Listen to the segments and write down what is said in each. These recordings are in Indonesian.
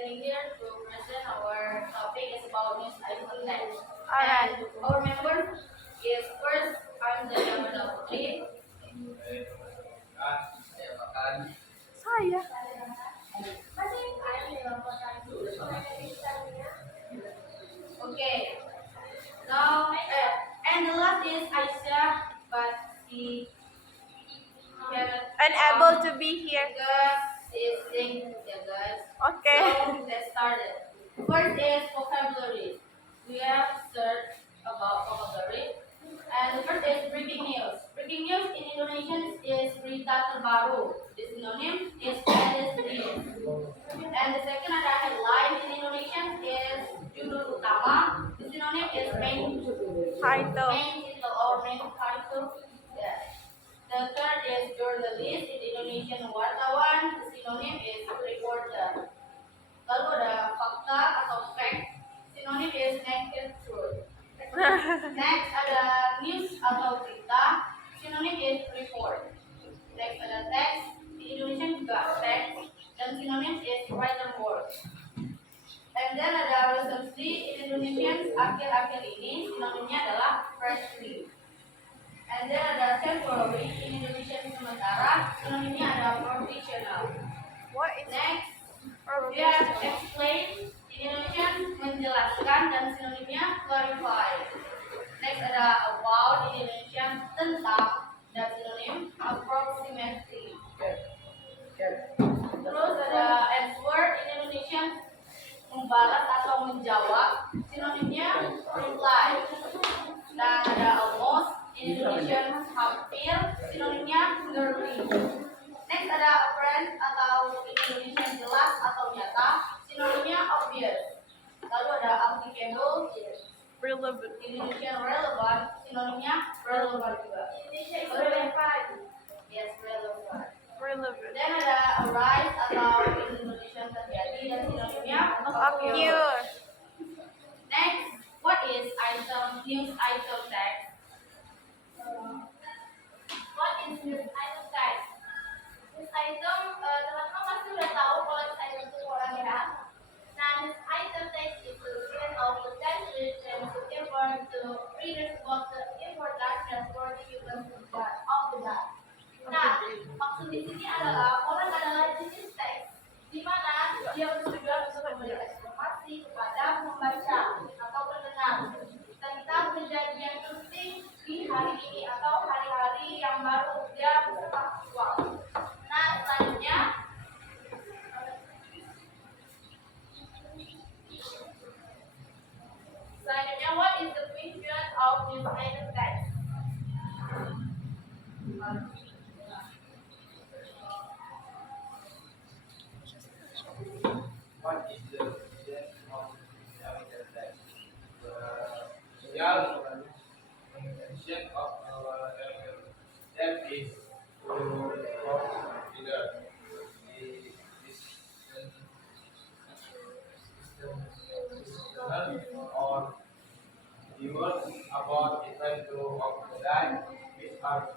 standing here to present our topic is about news item text. Alright. And our member is first, I'm the member of three. Saya. Okay. Now, and the last is Aisyah, but she cannot Unable to be here. because she's sick, yeah, guys. Okay. So let's start it. First is vocabulary. We have searched about vocabulary. And the first is breaking news. Breaking news in Indonesian is berita terbaru. The synonym is latest news. And the second ada headline in Indonesian is judul utama. The synonym is main Title. title or main title. Yes. The third is journalist in Indonesian wartawan. The synonym is reporter. Lalu ada fakta atau fact. Synonym is naked truth. Next ada news atau berita. Synonym is report. Next ada text. Di Indonesia juga text dan synonym is written word. And then ada recently in Indonesian akhir-akhir ini synonymnya adalah freshly. And then ada temporary in Indonesian sementara synonymnya ada provisional. What is Next dia explain in Indonesian menjelaskan dan synonymnya clarify. Next ada about in Indonesian tentang dan synonym approximately. Terus ada answer in Indonesian membalas atau menjawab, synonymnya reply. Dan ada almost in Indonesian hampir, synonymnya nearly. Next ada apparent atau in Indonesian jelas atau nyata, synonymnya obvious. Lalu ada applicable, relevant? in Indonesian relevant, synonymnya relevant juga. Indonesia relevant. Yes, relevant. Relevant. Dan ada arise atau in Indonesian terjadi dan synonymnya occur. Occur. Next, what is item news item text? What is news item text? News item teman-teman pasti udah tahu kalau news item itu koran ya. Nah, news item text is the series of the text and to inform to readers about the important and worthy events of the day. Nah, maksud di sini adalah koran adalah jenis teks di mana dia bertujuan untuk memberikan informasi kepada pembaca atau pendengar tentang kejadian penting di hari ini atau hari-hari yang baru dia bersifat aktual. Nah, selanjutnya what is the function of news item text? What is the function of capital text? The function of our that is to consider the or viewers about event of the day which are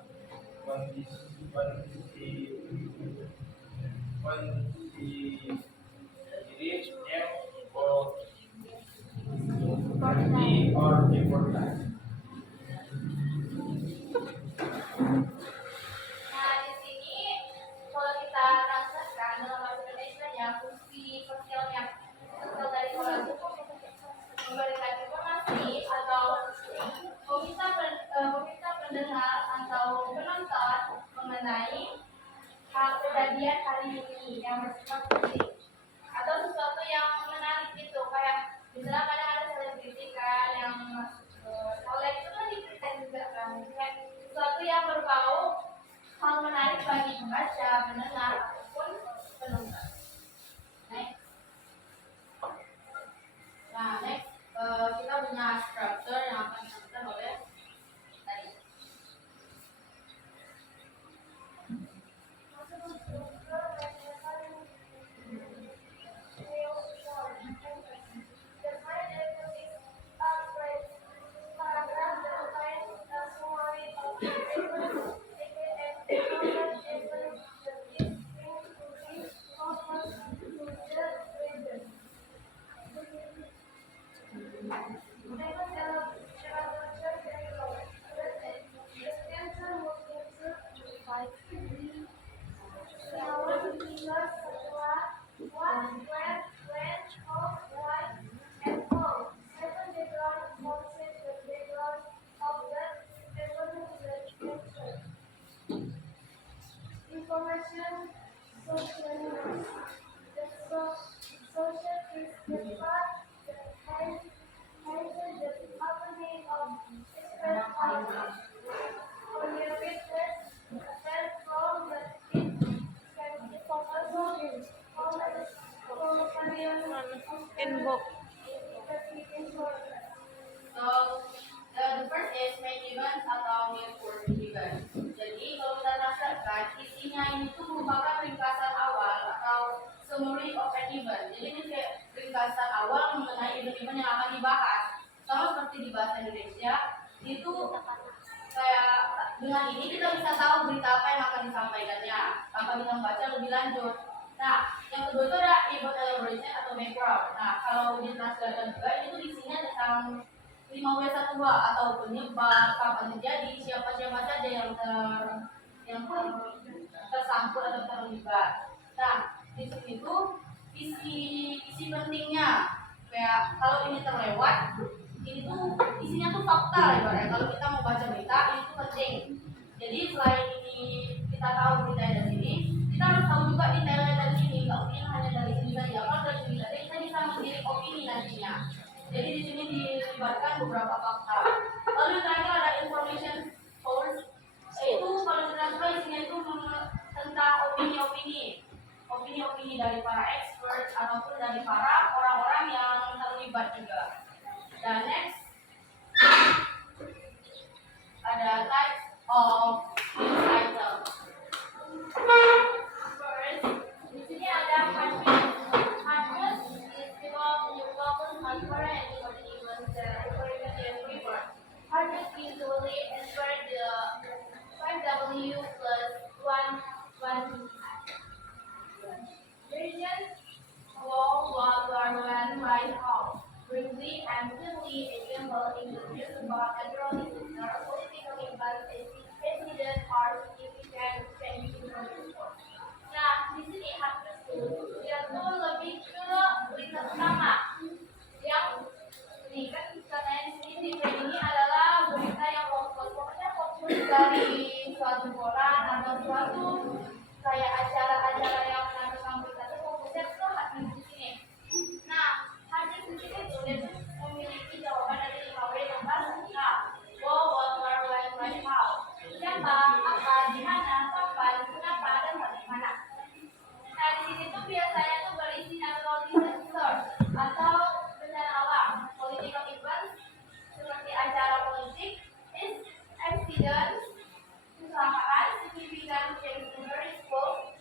or important. Nah, di sini kalau kita translatekan dalam bahasa Indonesia ya fungsi sosialnya sosial dari koran itu memberikan informasi atau meminta pendengar atau penonton mengenai hal kejadian hari ini yang bersifat penting atau sesuatu yang menarik gitu kayak misalnya kadang ada selebriti kan yang masuk ke Invoke. So, the first is main events atau important events. Jadi, kalau kita translatekan, isinya ini tuh merupakan ringkasan awal atau summary of an event. Jadi, ini kayak ringkasan awal mengenai event-event yang akan dibahas. Sama seperti di bahasa Indonesia, itu kayak dengan ini kita bisa tahu berita apa yang akan disampaikannya tanpa kita membaca lebih lanjut. Nah, yang kedua itu ada event elaboration atau background. Nah, kalau ditranslatekan juga itu isinya tentang 5W12 atau penyebab, kapan terjadi, siapa-siapa saja tersangkut atau terlibat. Nah, di sini tuh isi pentingnya kayak kalau ini terlewat, ini tuh isinya tuh fakta lah ibaratnya. Kalau kita mau baca berita, ini tuh penting. Jadi selain ini kita tahu berita dari sini, kita harus tahu juga detailnya dari sini. Nggak mungkin hanya dari sini saja. Kalau dari sini saja kita bisa mengirim opini nantinya. Jadi di sini dilibatkan beberapa fakta. Lalu yang terakhir ada information source, yaitu kalau kita isinya itu tentang opini dari para expert ataupun dari para orang-orang yang terlibat juga. Dan next ada types of news item. First, di sini ada hard news. Hard news is because you focus on current events that occur in every report. Hard news usually insert the 5W plus 1 region, war, when, right, off. Briefly and clearly, example introduce about terrorism or political impact president or significant change in the report. Nah, di sini hampir itu dia tuh lebih ke berita utama yang ini kan katanya di sini ini adalah berita yang fokus dari suatu koran atau suatu kayak acara-acara yang menandakan berita itu fokusnya ke hadis di sini. Nah, hadis di sini tuh dia tuh memiliki jawaban dari 5W tentang what, where, when, why, how. Siapa, apa, di mana, kapan, kenapa, dan bagaimana. Nah, di sini tuh biasanya tuh berisi natural disaster atau bencana alam, political events seperti acara politik, accident, kecelakaan, significant change in the response.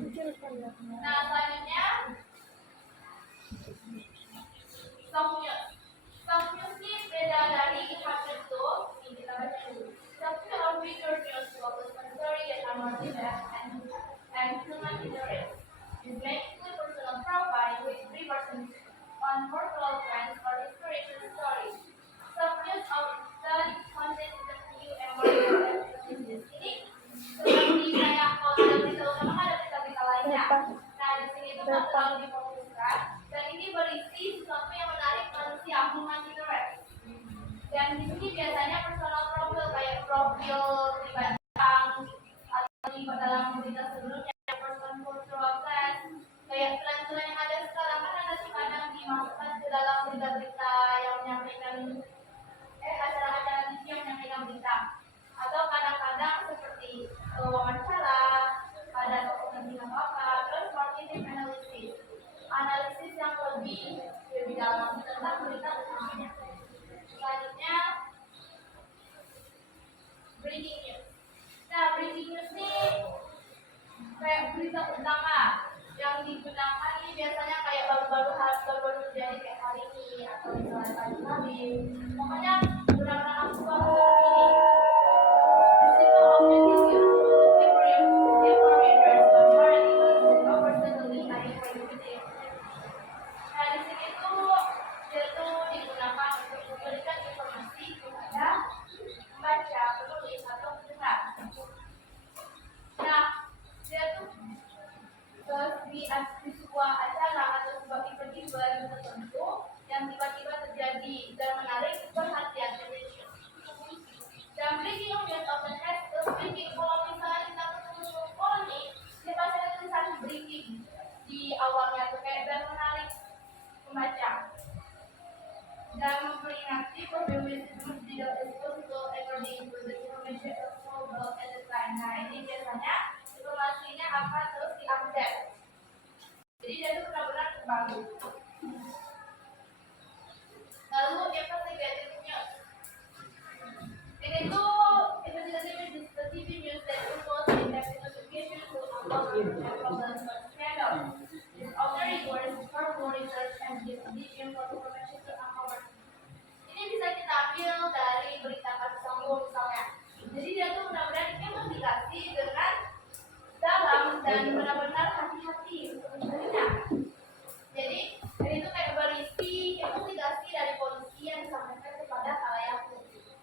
Nah, selanjutnya soft news. Soft news ini beda dari hard news tuh. Ini kita baca dulu. Soft news or bigger news focus on story that are more direct and human interest. Is basically personal profile with 3% on personal trends or inspiration stories. Soft news often contain interview and more business. Ini seperti kayak kalau ada berita utama ada berita-berita lainnya. Nah, di sini itu nggak terlalu difokuskan dan ini berisi sesuatu yang menarik manusia, human interest. Dan di sini biasanya personal profile kayak profil pribadi atau terlibat dalam berita sebelumnya, person cultural trends, kayak tren-tren yang ada sekarang kan ada kadang dimasukkan ke dalam berita-berita yang menyampaikan acara-acara TV yang menyampaikan berita atau kadang-kadang seperti wawancara pada tokoh penting apa terus marketing analisis yang lebih dalam tentang berita utamanya. Selanjutnya breaking news. Nah, breaking news ini kayak berita utama yang digunakan ini biasanya kayak baru-baru terjadi kayak hari ini atau misalnya tadi. Pokoknya benar-benar langsung ini. Di situ objektif readers on current events or personally identified. Nah, di sini tuh dia tuh digunakan untuk memberikan informasi kepada pembaca, penulis atau pendengar. Nah, dia tuh di sebuah acara atau sebuah event tertentu yang tiba-tiba terjadi dan menarik perhatian attention. Dan breaking news often has a breaking. Kalau misalnya kita ketemu orang nih, dia pasti ada tulisan breaking di awal bagus. Lalu investigative news. Itu investigative is specific news that involves in-depth investigation to uncover and problems or scandal. This author requires thorough research and investigation for information to uncover. Ini bisa kita ambil dari berita kasus Sambo misalnya. Jadi dia tuh benar-benar investigasi dengan dalam dan benar-benar hati-hati sebenarnya. Jadi itu kayak berisi investigasi dari polisi yang disampaikan kepada khalayak publik.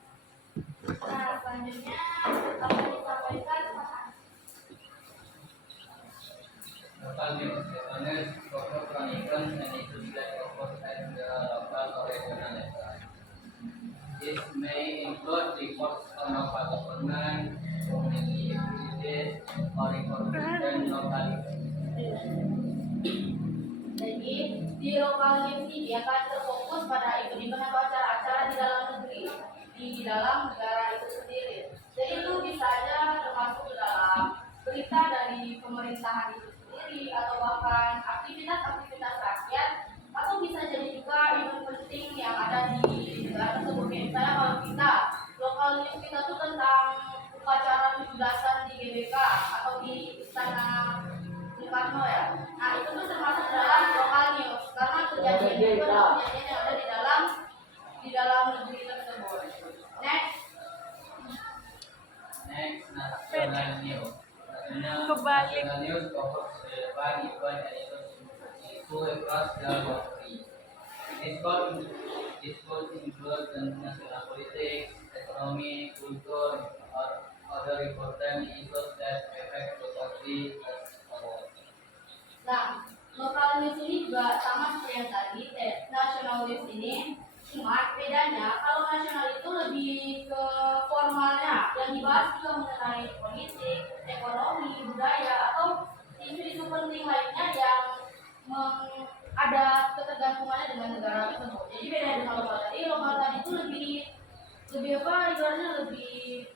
Nah, selanjutnya apa yang disampaikan Local news. Local news cover chronicles and issues that occur at the local or regional level. This may include reports on local government, community activities, or information locally. Jadi di lokal news ini akan terfokus pada event-event atau acara-acara di dalam negeri, di dalam negara itu sendiri. Jadi itu bisa aja termasuk dalam berita dari pemerintahan itu sendiri atau bahkan aktivitas-aktivitas rakyat, atau bisa jadi juga event penting yang ada di negara tersebut. Misalnya kalau kita lokal news kita tuh tentang upacara 17-an di GBK atau di Istana Bung Karno ya. Nah itu tuh termasuk dalam lokal news karena kejadian itu adalah kejadian yang ada di dalam negeri tersebut. Next. Next, national news. Kebalik. National news covers relevant event and issue across the country. This could include national politics, economy, culture, or other important issues that affect the country as a whole. Nah, lokal news ini juga sama seperti yang tadi, national news ini. Cuma bedanya kalau nasional itu lebih ke formalnya, yang dibahas juga mengenai politik, ekonomi, budaya, atau isu-isu penting lainnya yang ada ketergantungannya dengan negara tersebut. Jadi beda dengan lokal tadi itu lebih apa? Ibaratnya lebih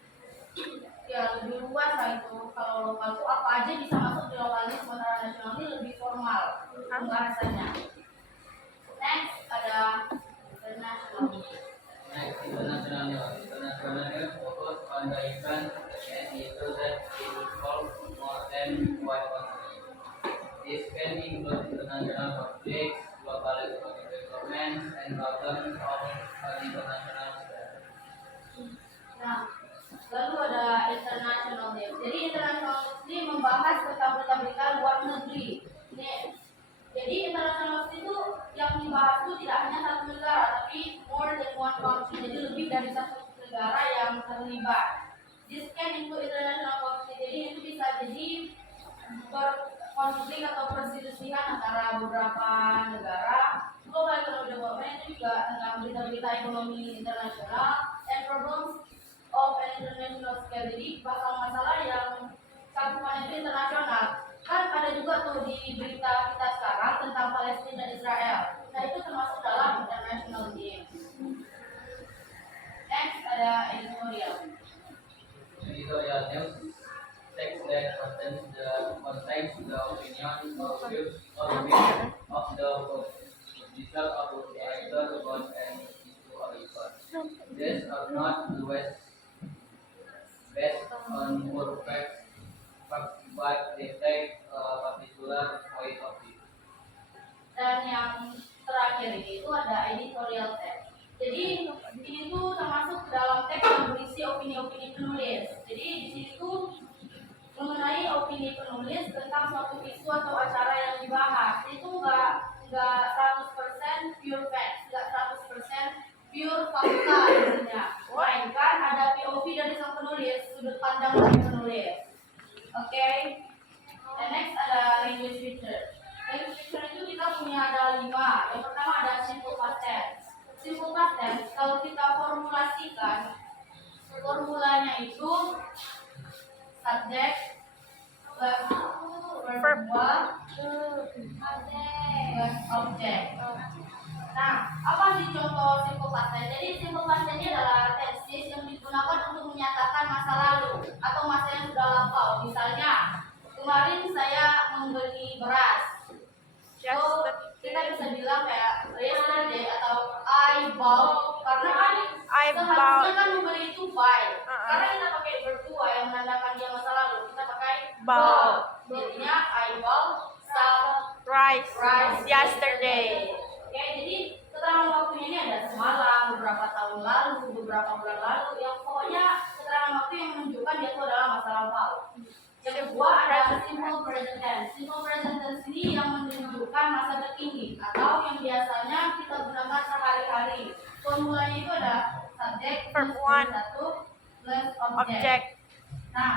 luas lah itu. Kalau lokal itu apa aja bisa masuk di lokal ini, sementara nasional ini lebih formal pembahasannya. Next ada international news. Next, international news. International news focus on the event and issues that involve more than one country. This can include international conflicts, global economic development, and problems of an international scale. Nah, lalu ada international news. Jadi international news ini membahas tentang berita-berita luar negeri. Jadi international news itu yang dibahas itu tidak hanya satu negara, tapi more than one country. Jadi lebih dari satu negara yang terlibat. This can include international conflict. Jadi itu bisa jadi konflik atau perselisihan antara beberapa negara. Global economic development itu juga tentang berita-berita ekonomi internasional and problems of an international scale. Jadi masalah-masalah yang cakupannya itu internasional. Kan ada juga tuh di berita kita sekarang tentang Palestina dan Israel. Nah itu termasuk dalam international news. Next ada editorial. Editorial news text that contains the opinion or views of the publisher or the writer about an issue or event. These are not always based on perfect facts, but reflect a particular point of view. Dan yang terakhir itu ada editorial text. Jadi ini tuh termasuk dalam teks yang berisi opini-opini penulis. Jadi di situ mengenai opini penulis tentang suatu isu atau acara yang dibahas. Itu enggak 100% pure facts, enggak 100% pure fakta isinya. Melainkan ada POV dari sang penulis, sudut pandang dari penulis. Oke. Dan next ada language feature. Language feature itu kita punya ada 5. Yang pertama ada simple past tense. Simple past tense kalau kita formulasikan formulanya itu subject plus verb 2 plus object. Nah, apa sih contoh simple past tense? Jadi simple past tense ini adalah tenses yang digunakan untuk menyatakan masa lalu atau masa yang sudah lampau. Misalnya, kemarin saya membeli beras. So, rice. Rice Yesterday. Oke, jadi keterangan waktunya ini ada semalam, beberapa tahun lalu, beberapa bulan lalu. Yang pokoknya keterangan waktu yang menunjukkan dia itu adalah masa lampau. Yang kedua ada simple present tense. Simple present tense ini yang menunjukkan masa terkini atau yang biasanya kita gunakan sehari-hari. Formulanya itu ada subjek Verb plus one. satu plus object. Object. Nah,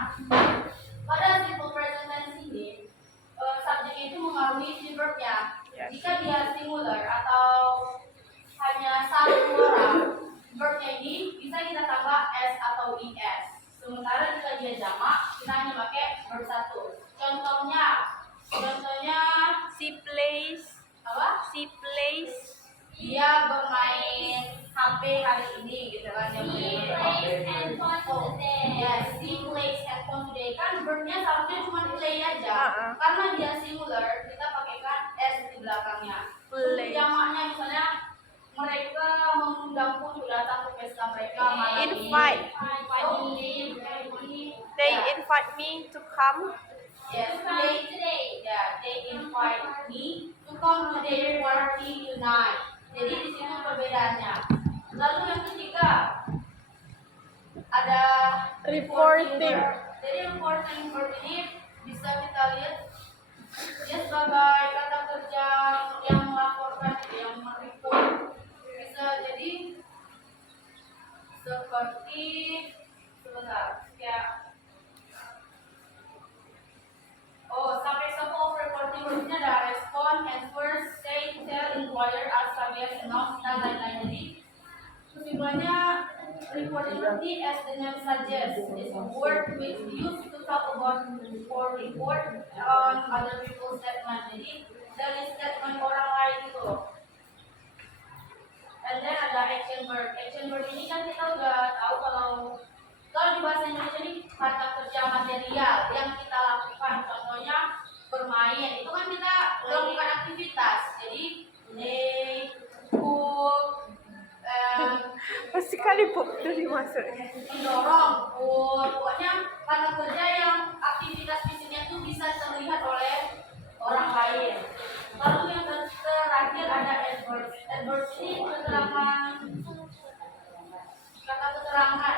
pada simple present tense ini subjek itu mengaruhi si verbnya. Yes. Jika dia singular atau hanya satu orang, verbnya ini bisa kita tambah s atau is. Sementara jika dia jamak, kita hanya pakai verb satu. Contohnya She plays. apa? She plays. Dia bermain HP hari ini, gitu kan? Dia plays handphone today. Yes, she plays handphone today. Kan verbnya seharusnya cuma play aja. Karena dia singular, kita pakaikan s di belakangnya. Untuk Play. jamaknya misalnya mereka mengundangku untuk datang ke pesta mereka malam ini. Invite. They Ya. invite me to come. Yes, they invite me to come to their party tonight. Jadi di sini perbedaannya. Lalu yang ketiga ada Reporting. verb. Jadi reporting verb ini bisa kita lihat dia sebagai kata kerja yang melaporkan, yang mereport. Bisa jadi seperti sebentar kayak sampai example of reporting verbnya ada respond, answer, say, tell, inquire, ask, suggest, announce, dan lain-lain. Jadi kesimpulannya reporting verb ini as the name suggests is a word which used to talk about or report on other people's statement. Jadi dari statement orang lain itu loh. And then ada action verb. Action verb ini kan kita udah tahu kalau di bahasa Indonesia ini kata kerja material yang kita lakukan. Contohnya bermain. Itu kan kita melakukan aktivitas. Jadi play, cook, Pasti kali pop dari masuk. mendorong, pokoknya kata kerja yang aktivitas fisiknya itu bisa terlihat oleh orang lain. Lalu yang terakhir ada adverbs. Adverbs ini keterangan kata keterangan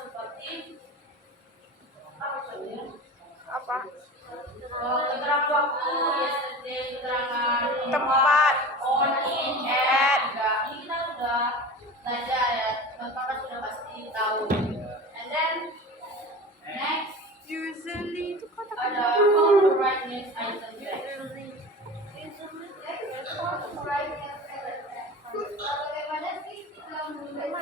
seperti apa saja? Apa? Keterangan waktu, yesterday, keterangan Tempat. on, in, at. Ini kita sudah belajar ya, teman-teman sudah pasti tahu. And then next Usually itu kata ada how to write next item. Bagaimana sih kita menulis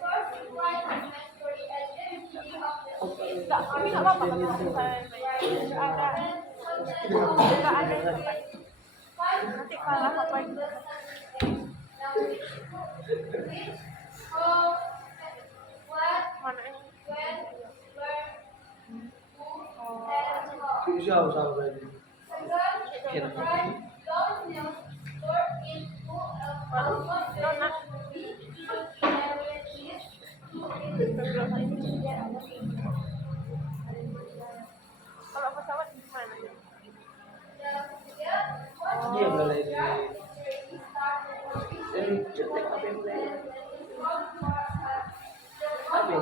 first write the story at the beginning of the story. Enggak, kami nggak apa-apa kalau misalnya nggak ada nanti kalah apa itu. Mana ini? Jauh sama lagi. Kalau pesawat gimana? Dia mulai dari cetek apa yang mulai? Apa ini?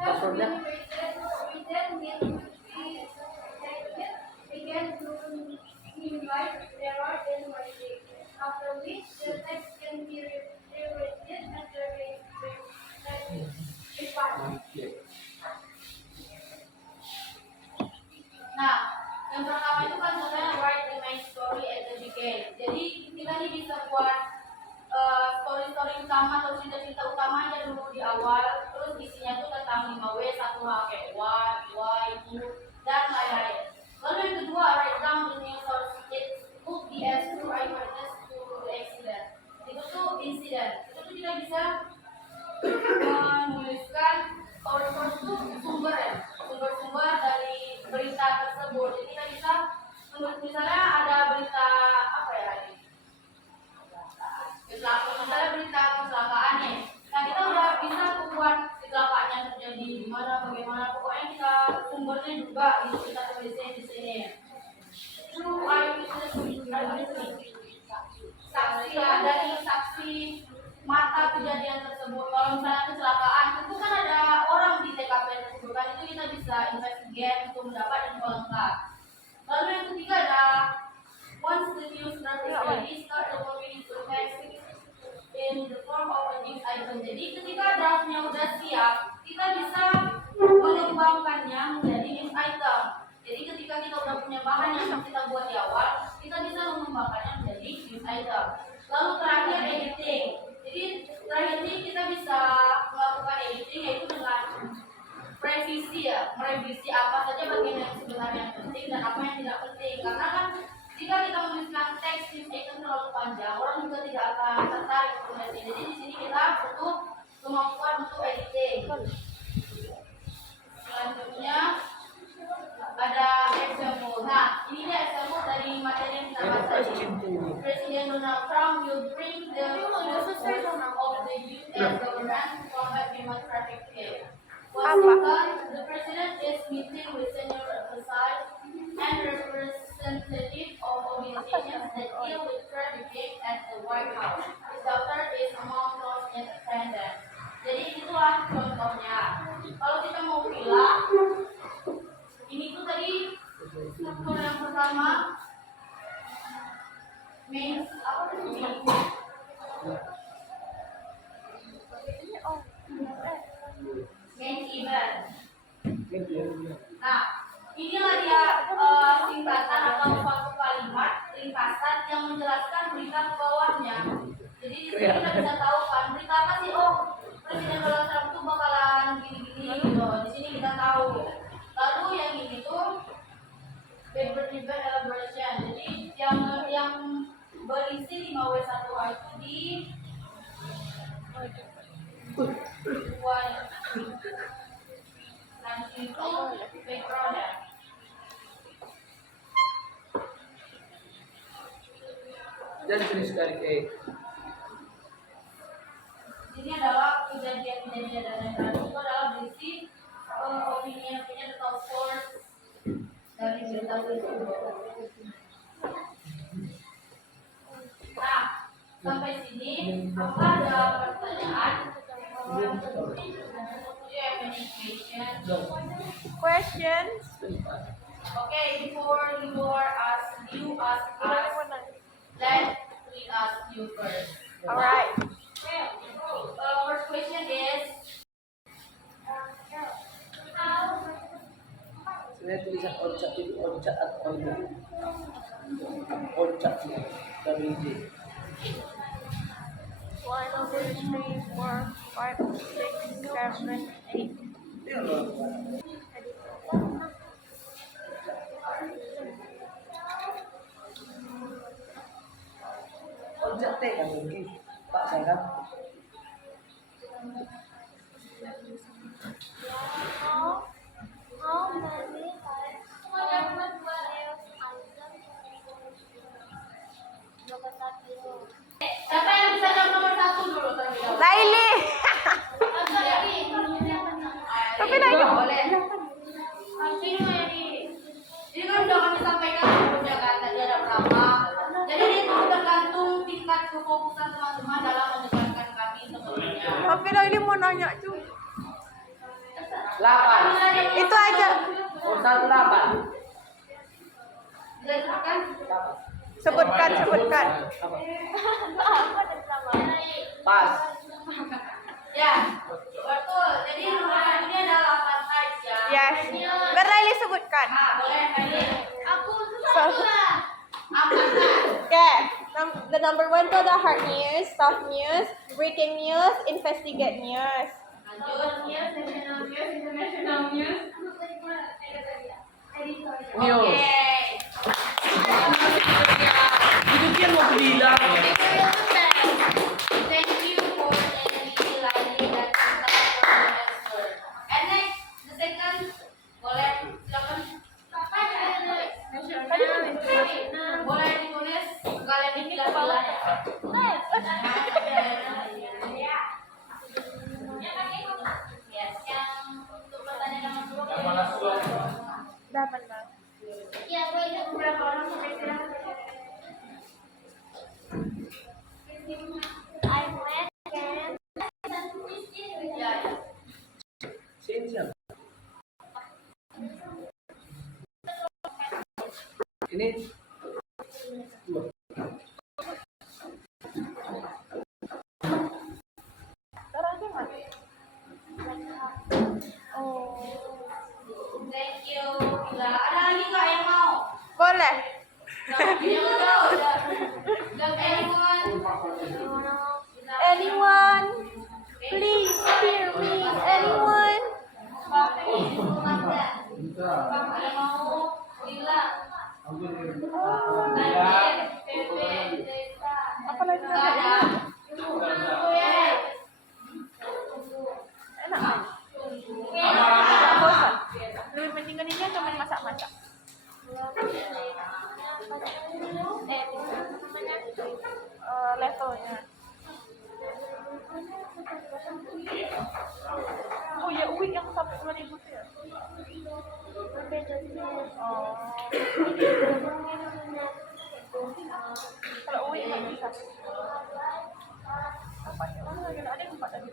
Passwordnya? After which the text can be rewritten and Nah, yang pertama itu kan sebenarnya write the main story at the beginning. Jadi kita ini bisa buat story-story utama atau cerita-cerita utamanya dulu di awal, terus isinya tuh tentang 5W, 1H kayak what, why, who, dan lain-lain. Lalu yang kedua, write down the new source. It could be as true eyewitness to the accident. Itu tuh insiden. Itu tuh kita bisa menuliskan source itu sumber ya, sumber-sumber dari berita tersebut. Jadi kita bisa menulis misalnya ada berita apa ya tadi? Misalnya berita kecelakaan nih. juga itu kita tulisin di sini. True eyewitness, saksi dari saksi mata kejadian tersebut. Kalau misalnya kecelakaan, itu kan ada orang di TKP tersebut kan, itu kita bisa investigate untuk mendapat info lengkap. Lalu yang ketiga ada once the news is ready, start the working to text in the form of a news item. Jadi ketika draftnya udah siap, kita bisa mengembangkannya menjadi news item. Jadi ketika kita udah punya bahan yang kita buat di awal, kita bisa mengembangkannya menjadi news item. Lalu terakhir editing. Jadi terakhir ini kita bisa melakukan editing yaitu dengan merevisi apa saja bagian yang sebenarnya penting dan apa yang tidak penting. Karena kan jika kita menuliskan teks news item terlalu panjang, orang juga tidak akan tertarik untuk membaca. Jadi di sini kita butuh kemampuan untuk editing. Selanjutnya ada example. Nah, ini dia example dari materi yang kita bahas tadi. Presiden Donald Trump will bring the full force of the U.S. government to combat human trafficking. Washington, the president is meeting with senior officials and representatives of organizations that deal with trafficking at the White House. His daughter is among those in attendance. Jadi itulah contohnya. Kalau kita mau bilang, ini tuh tadi struktur yang pertama main event. Nah, inilah dia singkatan atau suatu kalimat ringkasan yang menjelaskan berita ke bawahnya. Jadi di sini kita bisa tahu kan berita apa sih? Oh, Presiden Donald Trump tuh bakalan gini-gini gitu. Di sini kita tahu. Lalu yang ini tuh event elaboration. Jadi yang berisi 5W1H itu di nanti itu background ya. Jadi sini sekali ke Ini adalah kejadian-kejadian dan lain-lain itu adalah berisi opinion atau source dari berita tersebut. Nah, sampai sini apa ada pertanyaan? Do you have any Questions? Okay, before you ask us, let me ask you first. Alright. First question is, sebenarnya tulisan oncak itu oncak atau oncak? Oncak sih, WJ. 1, 2, 3, 4, 5, 6, 7, 8. Oncak teh kan mungkin Pak saya kan. How many types of nails items? siapa yang bisa jawab nomor 1 dulu terlebih dahulu? Laili. Tapi Laili. Boleh. Ini ini kan udah kami sampaikan sebelumnya kan, tadi ada berapa. Jadi itu tergantung tingkat kefokusan teman-teman dalam mendengarkan kami sebelumnya. Tapi Laili mau nanya juga. 8. Itu aja. Urusan 8. Dilanjutkan. Sebutkan. Pas. Ya, betul. Jadi nomor ini ada 8 types ya. Yes. Biar Laili sebutkan. Nah, boleh tadi. So, Apa? okay. The number 1 to the hard news, soft news, breaking news, investigate news. Lanjut. National news, international news. News. Oke. Itu dia mau bilang. Thank you for Nelly, Laili, dan Tata for the answer. And next, the second, boleh silakan. Boleh ditulis kalian dipilah-pilah ya. Yes, yang untuk pertanyaan nomor 2. ini. Taruh aja nggak? Oh, Thank you. Bila ada lagi nggak yang mau? boleh. Udah. Anyone? Anyone? Please hear me. Anyone? Ada mau? Bila? Oh, Najib, Pepe, Desa. apa lagi Nggak ada. enak kan? Nggak bosan. Lebih mendingan ini atau main masak-masak? Levelnya. Oh ya, Uwi yang sampai 2000 tuh ya? Oh. Kalau Uwi nggak bisa. Apa ya? Mana lagi? Ada yang 4 tadi.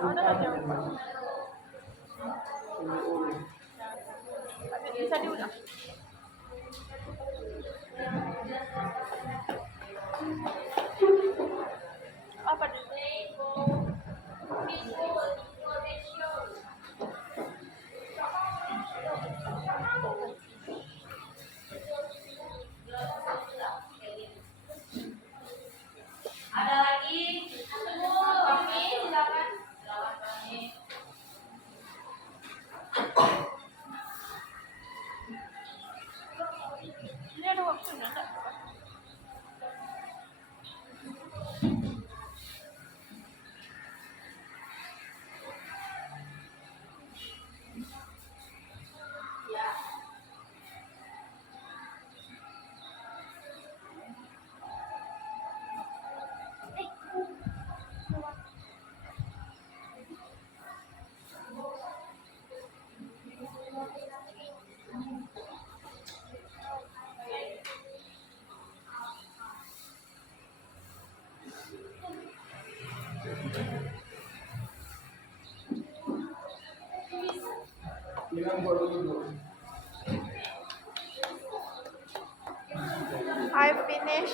Ada lagi yang 4. Ada bisa diulang. Apa nih? Ada lagi? Kami silakan. Silakan kami. Ini ada waktunya enggak? Ya. I finish.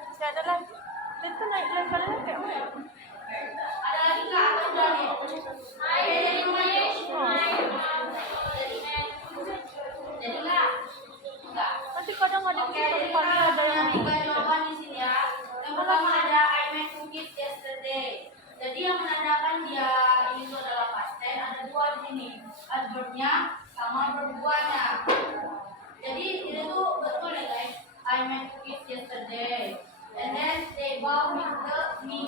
Masih ada lagi. Dia tuh naik levelnya kayak mana? Ada lagi nggak? Atau udah nih? Jadi nggak? Nggak. Nanti kadang ada Oke, yang jadi kali ada yang tiga jawaban di sini ya. Yang pertama ada I made cookies yesterday. Jadi yang menandakan dia itu adalah past tense ada dua di sini, adverbnya sama verb buahnya. Jadi itu tuh betul ya guys. I made cookies yesterday. And then they bought me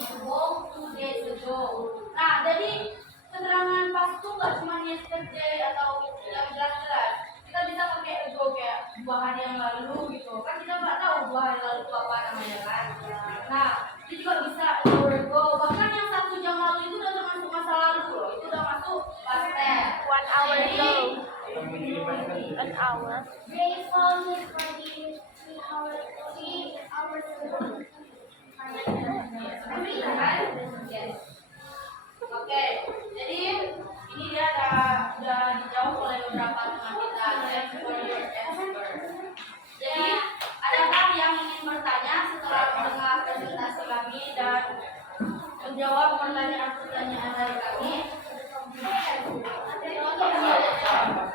the bowl 2 days ago. Nah, jadi keterangan past tuh nggak cuma yesterday atau yang jelas-jelas. Kita bisa pakai ago kayak 2 hari yang lalu gitu. Kan kita nggak tahu 2 hari lalu itu apa namanya kan. Nah, itu juga bisa hour ago. Bahkan yang 1 jam lalu itu udah termasuk masa lalu loh. Itu udah masuk past tense. 1 hour Jadi, ago. An hour. They found it ready 3 hours ago. Yes. Oke, jadi ini dia udah dijawab oleh beberapa teman kita. Thanks for your answer. Jadi, adakah yang ingin bertanya setelah mendengar presentasi kami dan menjawab pertanyaan-pertanyaan dari kami?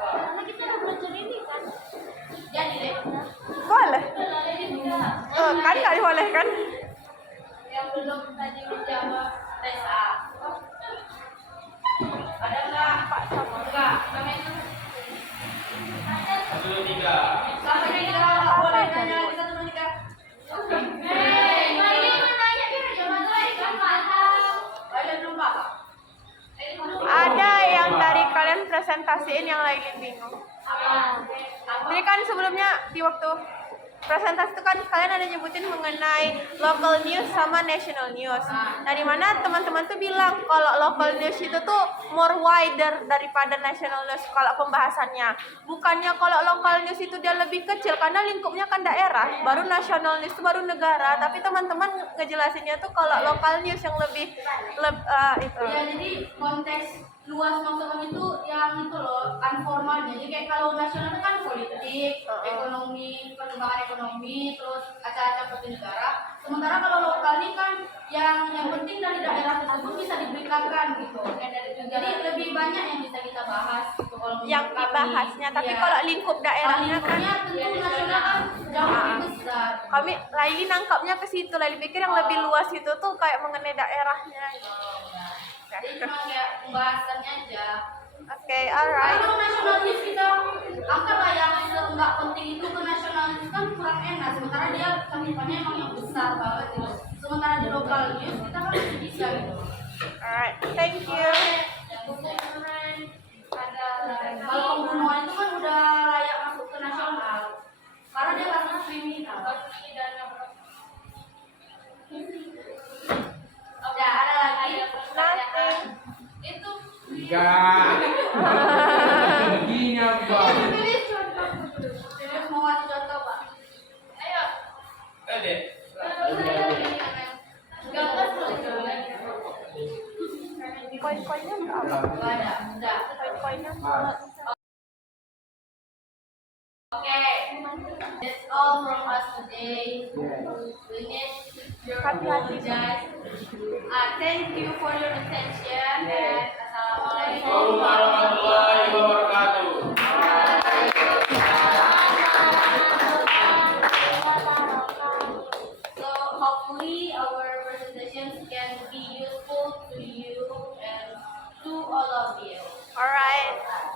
Karena kita udah belajar ini kan. Jadi deh, Boleh. Kan nggak dibolehkan. yang belum tadi menjawab tes A. Ada nggak? Enggak. Kami itu sampai 3 nggak boleh nanya lagi 1, 2, 3. Ini nanya biar jangan lagi kan paham. Ada belum paham? Ada yang dari kalian presentasiin yang lain bingung. Apa? Jadi kan sebelumnya di waktu presentasi itu kan kalian ada nyebutin mengenai local news sama national news. Nah, di mana teman-teman tuh bilang kalau local news itu tuh more wider daripada national news kalau pembahasannya. Bukannya kalau local news itu dia lebih kecil karena lingkupnya kan daerah, baru national news itu baru negara. Tapi teman-teman ngejelasinnya tuh kalau local news yang lebih itu. Ya, jadi konteks luas maksudnya itu yang itu loh, informalnya. Jadi kayak kalau nasional itu kan politik, ekonomi, perkembangan ekonomi, terus acara-acara seperti negara. Sementara kalau lokal ini kan yang penting dari daerah tersebut bisa diberitakan gitu. Jadi lebih banyak yang bisa kita bahas gitu kalau menurut Yang kami. dibahasnya, tapi Iya. kalau lingkup daerahnya kan Lingkupnya tentu nasional kan jauh lebih besar. kami Laili nangkapnya ke situ. Laili pikir yang lebih luas itu tuh kayak mengenai daerahnya. Jadi cuma kayak pembahasannya aja. Oke, Karena alright. kalau nasionalis kita angkat lah yang nggak penting itu ke nasionalis kan kurang enak. Sementara dia cakupannya emang yang besar banget gitu. Sementara di lokal news kita kan masih bisa gitu. Alright, thank you. Kalau pembunuhan itu kan udah layak masuk ke nasional. Karena dia kasus kriminal. Ya, ada lagi. Nothing. Itu Giginya, Pak. Terus mau kasih contoh, Pak. Ayo. Ada. Poin-poinnya berapa? Nggak ada. Udah. Poin-poinnya Okay, that's all from us today. We need your apologize. Thank you for your attention and assalamualaikum Warahmatullahi wabarakatuh. So hopefully our presentations can be useful to you and to all of you. Alright.